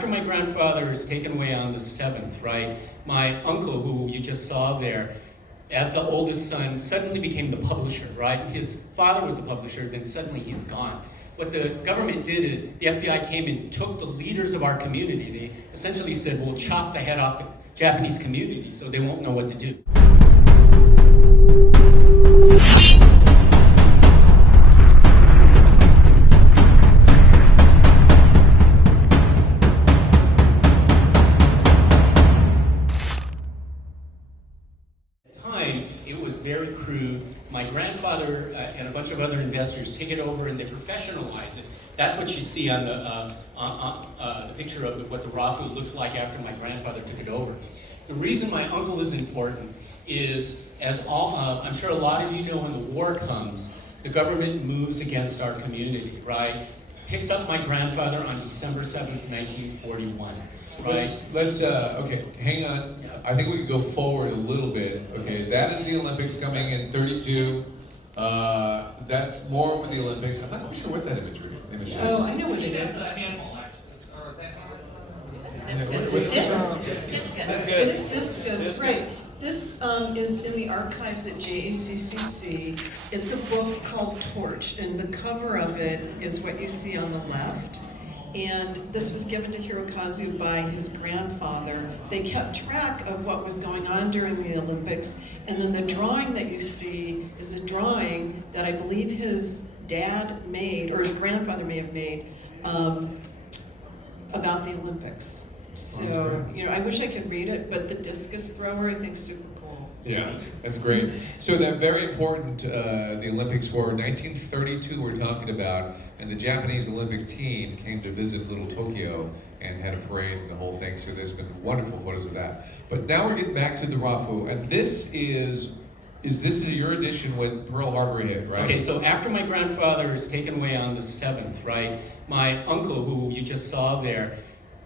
after my grandfather is taken away on the 7th, right, my uncle, who you just saw there, as the oldest son, suddenly became the publisher, right? His father was the publisher, then suddenly he's gone. What the government did is the FBI came and took the leaders of our community. They essentially said, we'll chop the head off the Japanese community so they won't know what to do. Very crude. My grandfather and a bunch of other investors take it over and they professionalize it. That's what you see on the picture of what the Rafu looked like after my grandfather took it over. The reason my uncle is important is, as I'm sure a lot of you know, when the war comes, the government moves against our community, right? Picks up my grandfather on December 7th, 1941. Right. Let's okay, hang on. Yeah. I think we could go forward a little bit. Okay, that is the Olympics coming in 32. That's more with the Olympics. I'm not quite sure what that image is. Oh, I know what it is. It's discus, right. This is in the archives at JACCC. It's a book called Torch, and the cover of it is what you see on the left. And this was given to Hirokazu by his grandfather. They kept track of what was going on during the Olympics. And then the drawing that you see is a drawing that I believe his dad made, or his grandfather may have made, about the Olympics. So, I wish I could read it, but the discus thrower, I think, is super cool. Yeah, that's great. So that very important, the Olympics were 1932 we're talking about, and the Japanese Olympic team came to visit Little Tokyo and had a parade and the whole thing, so there's been wonderful photos of that. But now we're getting back to the Rafu, and this is your edition when Pearl Harbor hit, right? Okay, so after my grandfather is taken away on the 7th, right, my uncle, who you just saw there,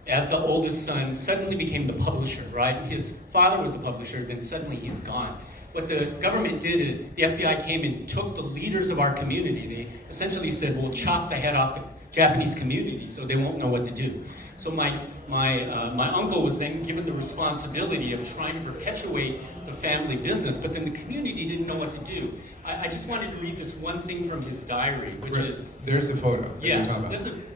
as the oldest son, suddenly became the publisher, right? His father was the publisher, then suddenly he's gone. What the government did is the FBI came and took the leaders of our community. They essentially said, we'll chop the head off the Japanese community so they won't know what to do. So my uncle was then given the responsibility of trying to perpetuate the family business, but then the community didn't know what to do. I just wanted to read this one thing from his diary, which is... There's the photo. Yeah,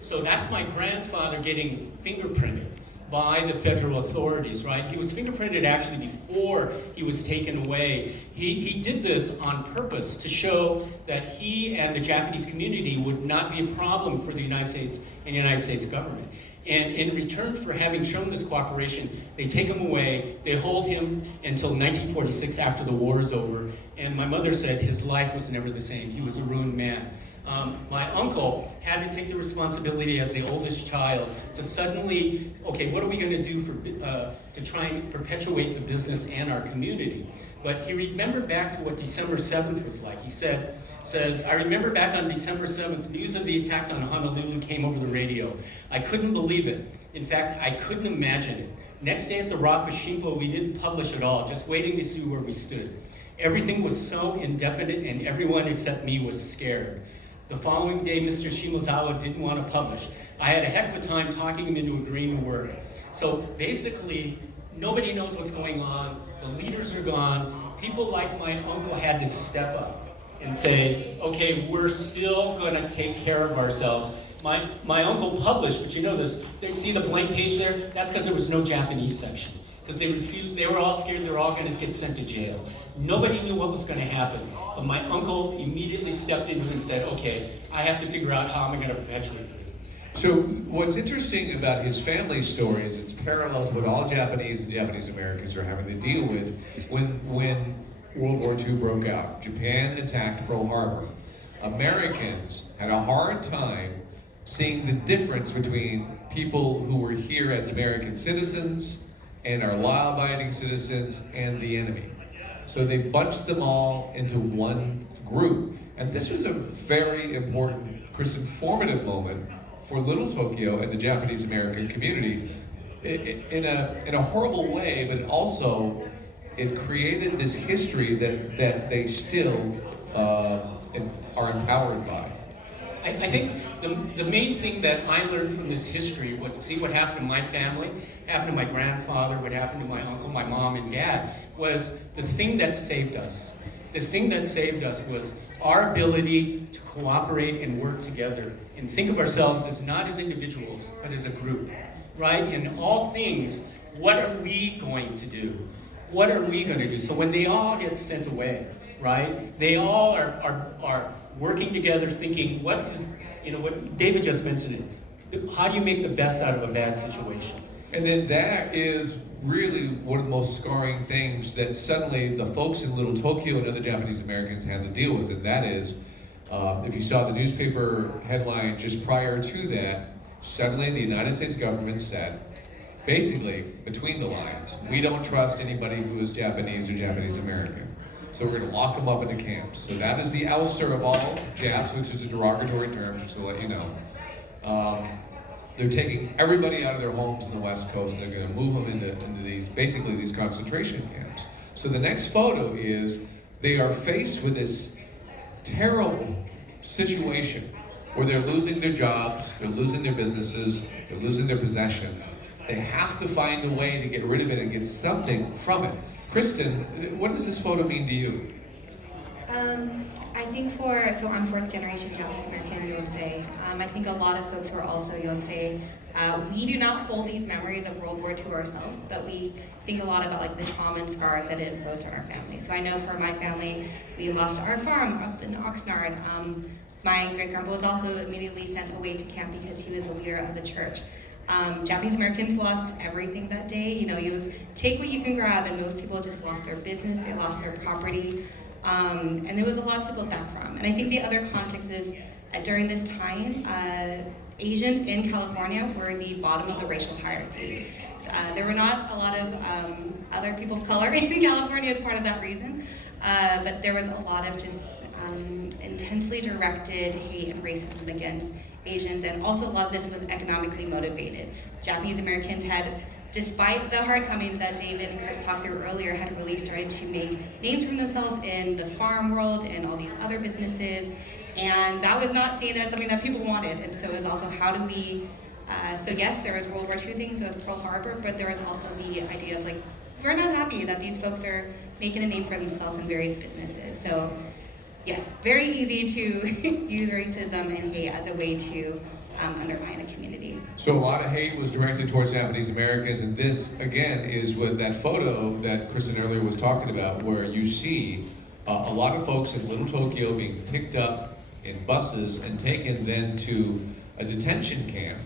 so that's my grandfather getting fingerprinted by the federal authorities, right? He was fingerprinted actually before he was taken away. He did this on purpose to show that he and the Japanese community would not be a problem for the United States and the United States government. And in return for having shown this cooperation, they take him away, they hold him until 1946 after the war is over, and my mother said his life was never the same. He was a ruined man. My uncle had to take the responsibility as the oldest child to suddenly, okay, what are we going to do to try and perpetuate the business and our community? But he remembered back to what December 7th was like. He says, I remember back on December 7th, news of the attack on Honolulu came over the radio. I couldn't believe it. In fact, I couldn't imagine it. Next day at the Rock of Shimpo, we didn't publish at all, just waiting to see where we stood. Everything was so indefinite and everyone except me was scared. The following day, Mr. Shimozawa didn't want to publish. I had a heck of a time talking him into agreeing to work. So basically, nobody knows what's going on. The leaders are gone. People like my uncle had to step up and say, okay, we're still going to take care of ourselves. My uncle published, but you know this, see the blank page there? That's because there was no Japanese section. Because they refused, they were all scared they were all going to get sent to jail. Nobody knew what was going to happen. But my uncle immediately stepped in and said, okay, I have to figure out how am I going to perpetuate the business. So what's interesting about his family story is it's parallel to what all Japanese and Japanese Americans are having to deal with when World War II broke out. Japan attacked Pearl Harbor. Americans had a hard time seeing the difference between people who were here as American citizens and our law-abiding citizens and the enemy. So they bunched them all into one group. And this was a very important, Kristen, formative moment for Little Tokyo and the Japanese American community in a horrible way, but also it created this history that they still are empowered by. I think the main thing that I learned from this history, what happened to my family, happened to my grandfather, what happened to my uncle, my mom, and dad, was the thing that saved us. The thing that saved us was our ability to cooperate and work together and think of ourselves as not as individuals, but as a group, right? In all things, what are we going to do? What are we going to do? So when they all get sent away, right? They all are working together, thinking, what is, what David just mentioned it. How do you make the best out of a bad situation? And then that is really one of the most scarring things that suddenly the folks in Little Tokyo and other Japanese Americans had to deal with, and that is, if you saw the newspaper headline just prior to that, suddenly the United States government said, basically, between the lines, we don't trust anybody who is Japanese or Japanese American. So we're going to lock them up in the camps. So that is the ouster of all Japs, which is a derogatory term, just to let you know. They're taking everybody out of their homes in the West Coast, and they're going to move them into these concentration camps. So the next photo is they are faced with this terrible situation where they're losing their jobs, they're losing their businesses, they're losing their possessions. They have to find a way to get rid of it and get something from it. Kristen, what does this photo mean to you? I think so I'm fourth generation Japanese American, Yonsei. I think a lot of folks who are also Yonsei, we do not hold these memories of World War II ourselves, but we think a lot about like the trauma and scars that it imposed on our family. So I know for my family, we lost our farm up in Oxnard. My great-grandpa was also immediately sent away to camp because he was the leader of the church. Japanese Americans lost everything that day. You was take what you can grab, and most people just lost their business, they lost their property. And there was a lot to build back from. And I think the other context is during this time, Asians in California were the bottom of the racial hierarchy. There were not a lot of other people of color in California as part of that reason, but there was a lot of just intensely directed hate and racism against Asians, and also a lot of this was economically motivated. Japanese Americans had, despite the hard comings that David and Chris talked through earlier, had really started to make names for themselves in the farm world and all these other businesses, and that was not seen as something that people wanted. And so it was also, how do we, so yes, there was World War II things, so it was Pearl Harbor, but there was also the idea of like, we're not happy that these folks are making a name for themselves in various businesses. So yes, very easy to use racism and hate as a way to undermine a community. So a lot of hate was directed towards Japanese Americans, and this, again, is with that photo that Kristen earlier was talking about, where you see a lot of folks in Little Tokyo being picked up in buses and taken then to a detention camp.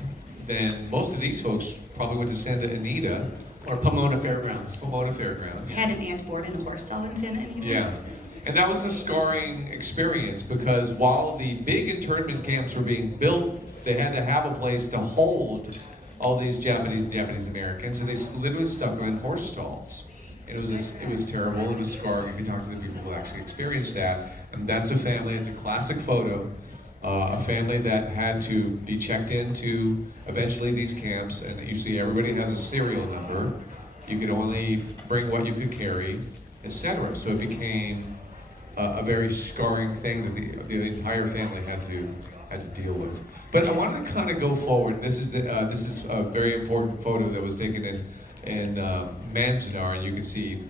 Then most of these folks probably went to Santa Anita. Or Pomona Fairgrounds. Pomona Fairgrounds. I had an aunt born in a horse stall in Santa Anita. Yeah. And that was a scarring experience, because while the big internment camps were being built, they had to have a place to hold all these Japanese and Japanese Americans, and they literally stuck them in horse stalls. And it was terrible, it was scarring if you talk to the people who actually experienced that. And that's a family, it's a classic photo, a family that had to be checked into eventually these camps, and usually everybody has a serial number. You could only bring what you could carry, etc. So it became a very scarring thing that the entire family had to deal with. But I wanted to kind of go forward. This is a very important photo that was taken in Manzanar, and you can see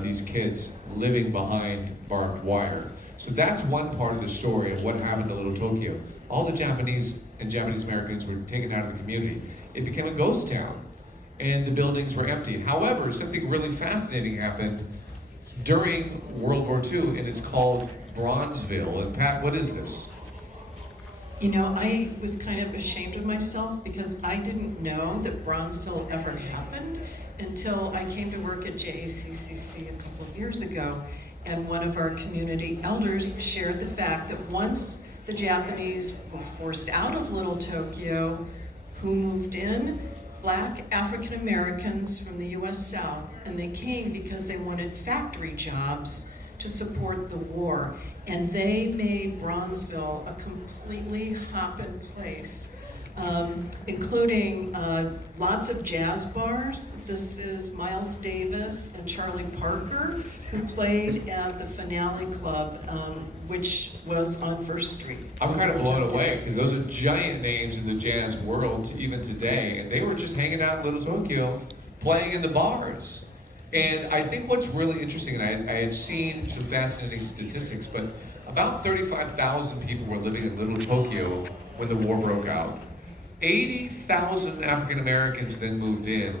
these kids living behind barbed wire. So that's one part of the story of what happened to Little Tokyo. All the Japanese and Japanese Americans were taken out of the community. It became a ghost town, and the buildings were empty. However, something really fascinating happened during World War II, and it's called Bronzeville. And Pat, what is this? I was kind of ashamed of myself because I didn't know that Bronzeville ever happened until I came to work at JACCC a couple of years ago, and one of our community elders shared the fact that once the Japanese were forced out of Little Tokyo, who moved in? Black African Americans from the US South, and they came because they wanted factory jobs to support the war. And they made Bronzeville a completely hoppin' place including lots of jazz bars. This is Miles Davis and Charlie Parker, who played at the Finale Club, which was on First Street. I'm kind of blown away because those are giant names in the jazz world even today, and they were just hanging out in Little Tokyo, playing in the bars. And I think what's really interesting, and I had seen some fascinating statistics, but about 35,000 people were living in Little Tokyo when the war broke out. 80,000 African Americans then moved in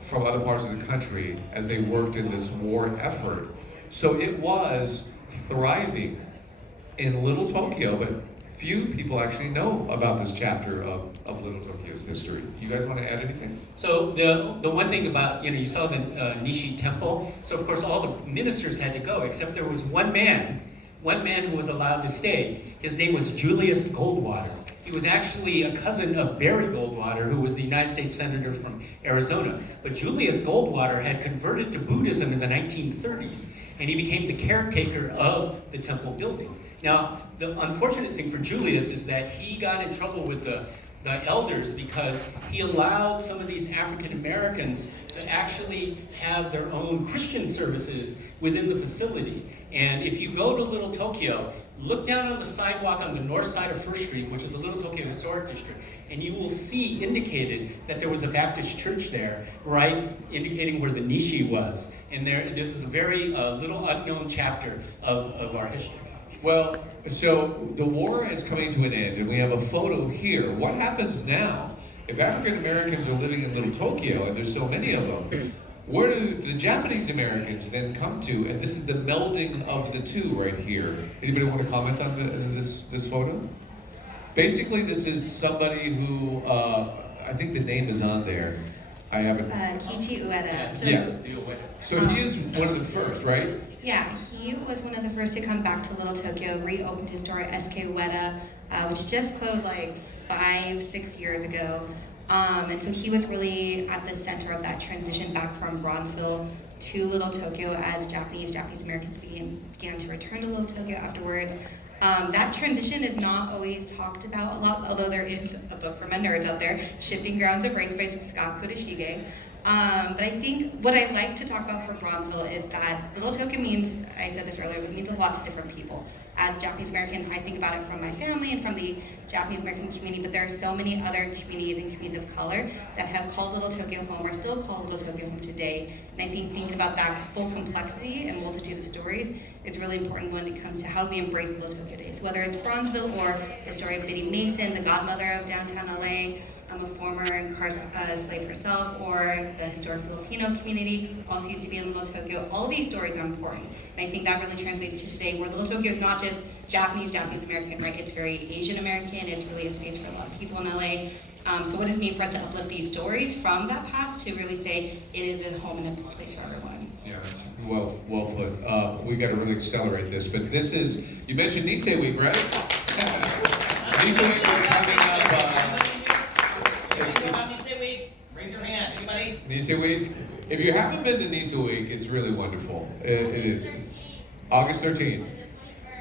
from other parts of the country as they worked in this war effort. So it was thriving in Little Tokyo, but few people actually know about this chapter of Little Tokyo's history. You guys want to add anything? So the one thing about, you saw the Nishi temple, so of course all the ministers had to go, except there was one man who was allowed to stay. His name was Julius Goldwater. He was actually a cousin of Barry Goldwater, who was the United States Senator from Arizona. But Julius Goldwater had converted to Buddhism in the 1930s, and he became the caretaker of the temple building. Now, the unfortunate thing for Julius is that he got in trouble with the elders because he allowed some of these African Americans to actually have their own Christian services within the facility. And if you go to Little Tokyo, look down on the sidewalk on the north side of First Street, which is the Little Tokyo Historic District, and you will see indicated that there was a Baptist church there, right, indicating where the Nishi was. And this is a very little unknown chapter of our history. Well, so the war is coming to an end, and we have a photo here. What happens now? If African Americans are living in Little Tokyo, and there's so many of them, where do the Japanese Americans then come to? And this is the melding of the two right here. Anybody want to comment on this photo? Basically, this is somebody who, I think the name is on there. I haven't. Kiichi Ueda. So he is one of the first, right? Yeah, he was one of the first to come back to Little Tokyo, reopened his store at SK Ueda, which just closed like 5-6 years ago. And so he was really at the center of that transition back from Bronzeville to Little Tokyo as Japanese Americans began to return to Little Tokyo afterwards. That transition is not always talked about a lot, although there is a book for my nerds out there, Shifting Grounds of Race by Scott Kudashige. But I think what I like to talk about for Bronzeville is that Little Tokyo means, I said this earlier, it means a lot to different people. As Japanese American, I think about it from my family and from the Japanese American community, but there are so many other communities and communities of color that have called Little Tokyo home or still call Little Tokyo home today. And I think thinking about that full complexity and multitude of stories is really important when it comes to how we embrace Little Tokyo days. Whether it's Bronzeville or the story of Biddy Mason, the godmother of downtown LA, a former incarcerated slave herself, or the historic Filipino community, also used to be in Little Tokyo. All these stories are important. And I think that really translates to today, where Little Tokyo is not just Japanese American, right? It's very Asian American. It's really a space for a lot of people in LA. So what does it mean for us to uplift these stories from that past to really say it is a home and a place for everyone? Yeah, that's well put. We got to really accelerate this. But this is, you mentioned Nisei Week, right? Nisei Week is coming up. Nisei Week, raise your hand. Anybody? Nisei Week. If you haven't been to Nisei Week, it's really wonderful. It is. It's August 13th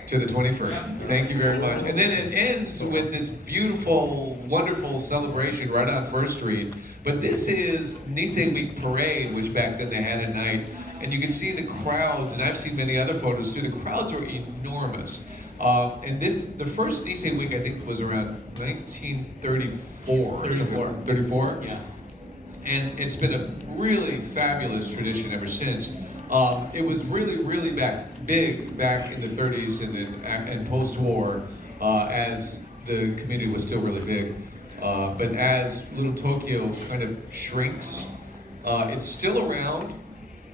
to the 21st. Thank you very much. And then it ends with this beautiful, wonderful celebration right on First Street. But this is Nisei Week Parade, which back then they had at night. And you can see the crowds, and I've seen many other photos too. The crowds are enormous. And the first Nisei Week, I think, was around 1934. 34? Yeah. And it's been a really fabulous tradition ever since. It was really big back in the 30s and post-war, as the community was still really big. But as Little Tokyo kind of shrinks, it's still around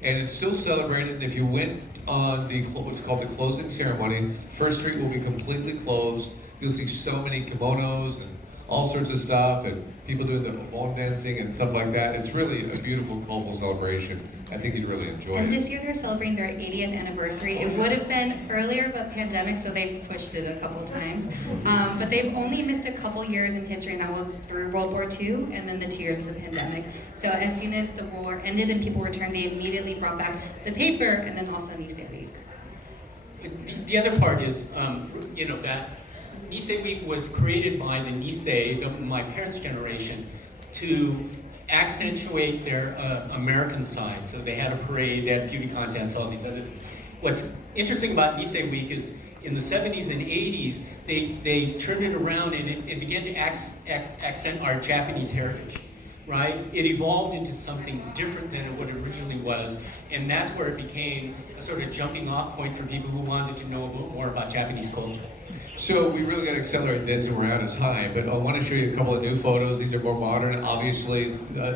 and it's still celebrated. If you went on what's called the closing ceremony, First Street will be completely closed. You'll see so many kimonos and all sorts of stuff, and people doing the ball dancing and stuff like that. It's really a beautiful global celebration. I think you'd really enjoy And it. this year they're celebrating their 80th anniversary. It would have been earlier, but pandemic, so they've pushed it a couple of times. But they've only missed a couple years in history, and that was through World War II and then the 2 years of the pandemic. So as soon as the war ended and people returned, they immediately brought back the paper and then also Nisei Week. The other part is, that Nisei Week was created by the Nisei, my parents' generation, to accentuate their American side. So they had a parade, they had beauty contests, all these other things. What's interesting about Nisei Week is in the 70s and 80s, they turned it around and it began to accent our Japanese heritage, right? It evolved into something different than what it originally was, and that's where it became a sort of jumping off point for people who wanted to know a little more about Japanese culture. So we really got to accelerate this, and we're out of time. But I want to show you a couple of new photos. These are more modern. Obviously,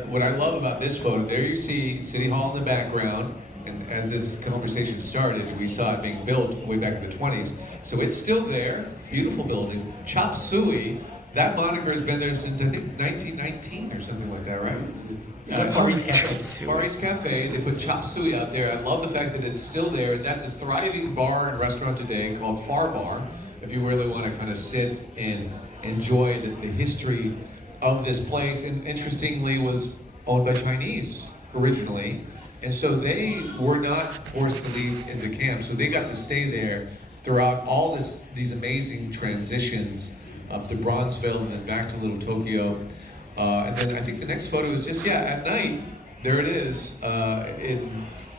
what I love about this photo, there you see City Hall in the background. And as this conversation started, we saw it being built way back in the 20s. So it's still there. Beautiful building. Chop Suey. That moniker has been there since, I think, 1919 or something like that, right? Far East Cafe. Far East Cafe. They put Chop Suey out there. I love the fact that it's still there. That's a thriving bar and restaurant today called Far Bar. If you really want to kind of sit and enjoy the history of this place. And interestingly, was owned by Chinese originally. And so they were not forced to leave into camp. So they got to stay there throughout all these amazing transitions up to Bronzeville and then back to Little Tokyo. And then I think the next photo is just, at night, there it is. The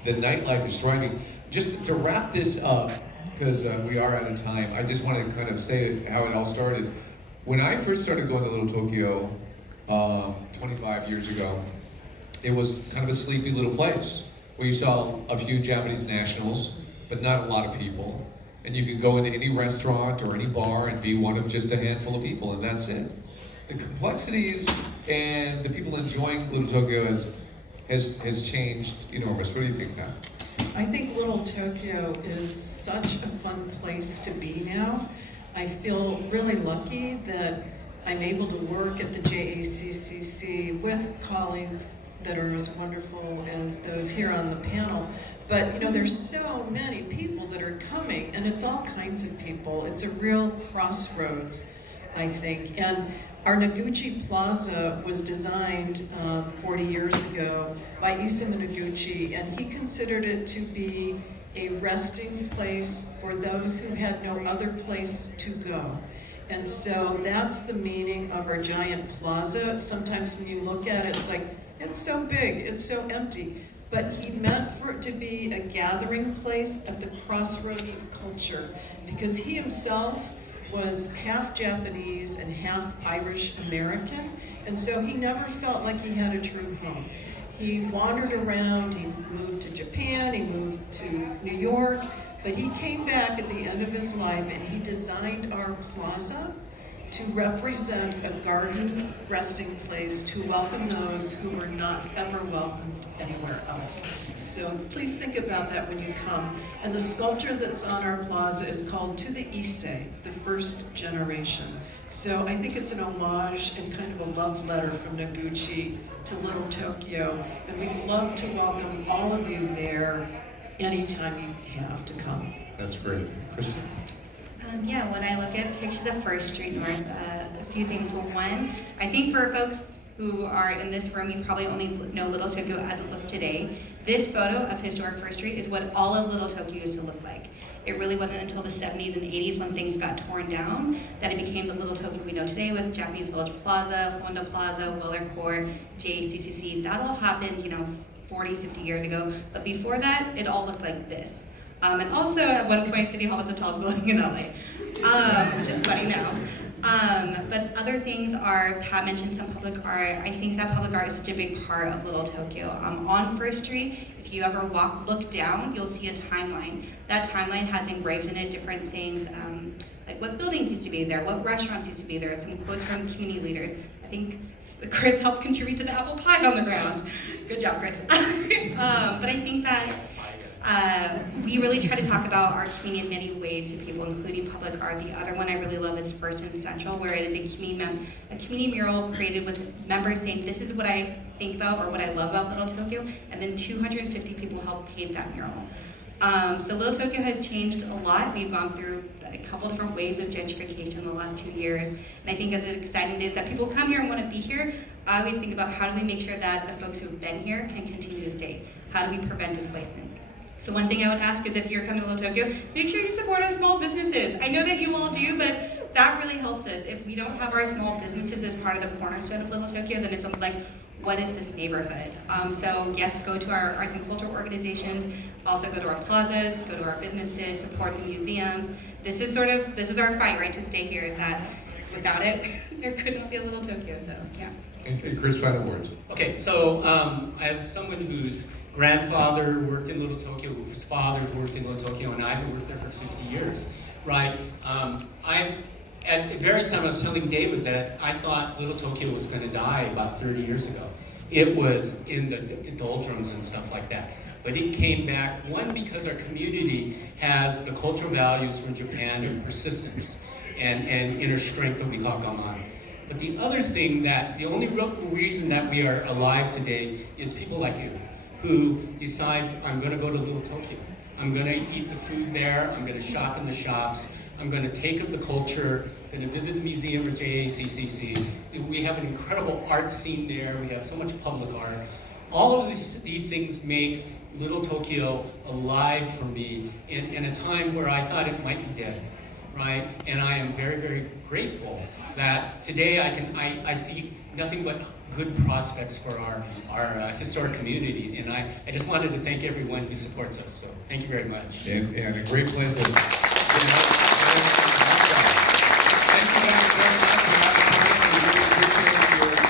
nightlife is thriving. Just to wrap this up, because we are out of time, I just want to kind of say how it all started. When I first started going to Little Tokyo 25 years ago, it was kind of a sleepy little place where you saw a few Japanese nationals, but not a lot of people. And you could go into any restaurant or any bar and be one of just a handful of people, and that's it. The complexities and the people enjoying Little Tokyo has changed enormous. What do you think, Pat? I think Little Tokyo is such a fun place to be now. I feel really lucky that I'm able to work at the JACCC with colleagues that are as wonderful as those here on the panel. But there's so many people that are coming, and it's all kinds of people. It's a real crossroads, I think. And our Noguchi Plaza was designed 40 years ago by Isamu Noguchi, and he considered it to be a resting place for those who had no other place to go. And so that's the meaning of our giant plaza. Sometimes when you look at it, it's like, it's so big, it's so empty. But he meant for it to be a gathering place at the crossroads of culture, because he himself was half Japanese and half Irish American, and so he never felt like he had a true home. He wandered around, he moved to Japan, he moved to New York, but he came back at the end of his life and he designed our plaza to represent a garden resting place to welcome those who were not ever welcomed anywhere else. So please think about that when you come. And the sculpture that's on our plaza is called To the Nisei, the first generation. So I think it's an homage and kind of a love letter from Noguchi to Little Tokyo, and we'd love to welcome all of you there anytime you have to come. That's great. Kristen? When I look at pictures of First Street North, a few things. For one, I think for folks who are in this room, you probably only know Little Tokyo as it looks today. This photo of historic First Street is what all of Little Tokyo used to look like. It really wasn't until the 70s and 80s when things got torn down that it became the Little Tokyo we know today with Japanese Village Plaza, Honda Plaza, Weller Court, JACCC. That all happened, 40, 50 years ago. But before that, it all looked like this. And also, at one point, City Hall was the tallest building in LA. Just letting you know. But other things are, Pat mentioned some public art. I think that public art is such a big part of Little Tokyo. On First Street, if you ever look down, you'll see a timeline. That timeline has engraved in it different things, like what buildings used to be there, what restaurants used to be there, some quotes from community leaders. I think Chris helped contribute to the apple pie on the ground. Good job, Chris. But I think that we really try to talk about our community in many ways to people, including public art. The other one I really love is First and Central, where it is a community mural created with members saying, this is what I think about or what I love about Little Tokyo, and then 250 people helped paint that mural. So Little Tokyo has changed a lot. We've gone through a couple different waves of gentrification in the last 2 years, and I think as exciting it is that people come here and want to be here, I always think about how do we make sure that the folks who have been here can continue to stay? How do we prevent displacement? So one thing I would ask is if you're coming to Little Tokyo, make sure you support our small businesses. I know that you all do, but that really helps us. If we don't have our small businesses as part of the cornerstone of Little Tokyo, then it's almost like, what is this neighborhood? So yes, go to our arts and culture organizations, also go to our plazas, go to our businesses, support the museums. This is our fight, right, to stay here, is that without it, there could not be a Little Tokyo, so yeah. And Chris, final words. Okay, so as someone whose grandfather worked in Little Tokyo, whose father's worked in Little Tokyo, and I've worked there for 50 years, right? At various times I was telling David that I thought Little Tokyo was going to die about 30 years ago. It was in the doldrums and stuff like that. But it came back, one, because our community has the cultural values from Japan and persistence and inner strength that we call gaman. But the other thing the only real reason that we are alive today is people like you who decide, I'm going to go to Little Tokyo. I'm going to eat the food there. I'm going to shop in the shops. I'm going to take of the culture. I'm going to visit the museum or JACCC. We have an incredible art scene there. We have so much public art. All of these things make Little Tokyo alive for me in a time where I thought it might be dead, right? And I am very, very grateful that today I see nothing but good prospects for our historic communities. And I just wanted to thank everyone who supports us. So thank you very much. And a great place to Thank you guys very much for having me. We really appreciate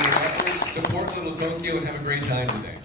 your efforts. Support Little Tokyo and have a great time today.